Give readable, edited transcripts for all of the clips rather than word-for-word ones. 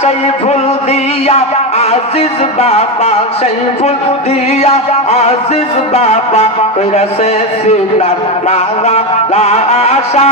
সেই ফুল দিয়া আজিজ বাবা সেই ফুল দিয়া আজিজ বাবা কইরাছে সিনার লাগা লাশা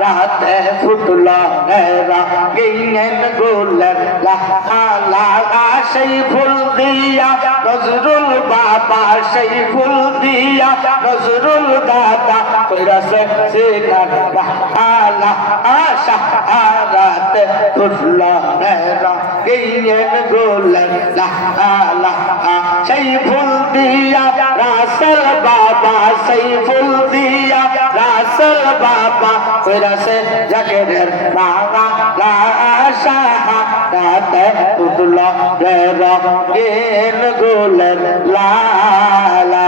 রাতে ফুটলো নেরা গিনেন গোলের লাগা সেই ফুল দিয়া নজরুল বাবা সেই ফুল দিয়া নজরুল দাদা কইরাছে সিনার লাগা আশা রাতে ফুটলো নেরা গিনেন গোলের লাগা সেই ফুল দিয়া রাসেল বাবা সেই ফুল দিয়া রাসেল বাবা কইরাছে জাকেরের লাগা লাশা রাতে ফুটলো রে রঙিন গোলের লালা